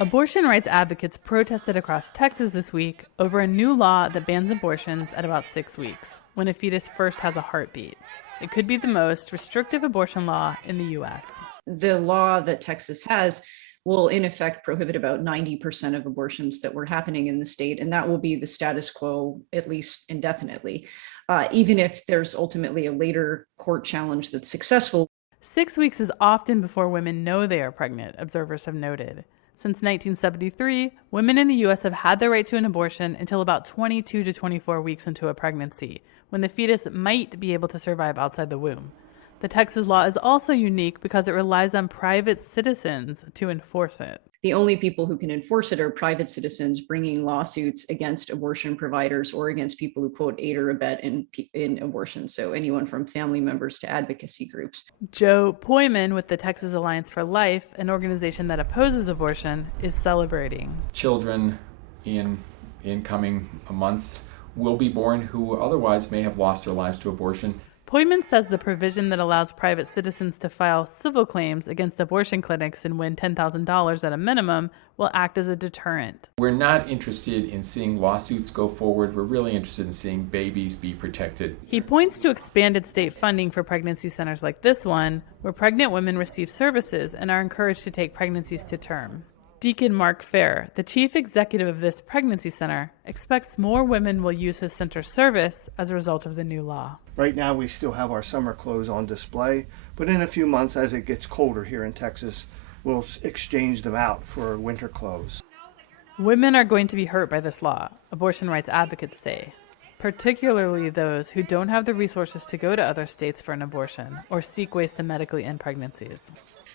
Abortion rights advocates protested across Texas this week over a new law that bans abortions at about 6 weeks, when a fetus first has a heartbeat. It could be the most restrictive abortion law in the U.S. The law that Texas has will in effect prohibit about 90% of abortions that were happening in the state, and that will be the status quo at least indefinitely, even if there's ultimately a later court challenge that's successful. 6 weeks is often before women know they are pregnant, observers have noted. Since 1973, women in the U.S. have had the right to an abortion until about 22 to 24 weeks into a pregnancy, when the fetus might be able to survive outside the womb. The Texas law is also unique because it relies on private citizens to enforce it. The only people who can enforce it are private citizens bringing lawsuits against abortion providers or against people who, quote, aid or abet in abortion. So anyone from family members to advocacy groups. Joe Poyman with the Texas Alliance for Life, an organization that opposes abortion, is celebrating. Children in coming months will be born who otherwise may have lost their lives to abortion. Poyman says the provision that allows private citizens to file civil claims against abortion clinics and win $10,000 at a minimum will act as a deterrent. We're not interested in seeing lawsuits go forward. We're really interested in seeing babies be protected. He points to expanded state funding for pregnancy centers like this one, where pregnant women receive services and are encouraged to take pregnancies to term. Deacon Mark Fair, the chief executive of this pregnancy center, expects more women will use his center's service as a result of the new law. Right now we still have our summer clothes on display, but in a few months as it gets colder here in Texas, we'll exchange them out for winter clothes. Women are going to be hurt by this law, abortion rights advocates say, particularly those who don't have the resources to go to other states for an abortion or seek ways to medically end pregnancies.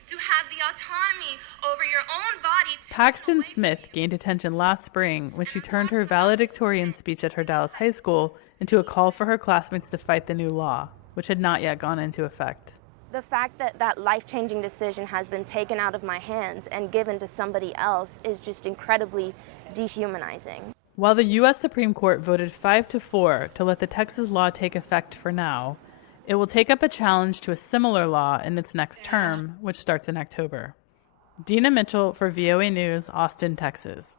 To have the autonomy over your own body. Paxton Smith gained attention last spring when she turned her valedictorian speech at her Dallas high school into a call for her classmates to fight the new law, which had not yet gone into effect. The fact that that life-changing decision has been taken out of my hands and given to somebody else is just incredibly dehumanizing. While the U.S. Supreme Court voted 5-4 to let the Texas law take effect for now, it will take up a challenge to a similar law in its next term, which starts in October. Deana Mitchell for VOA News, Austin, Texas.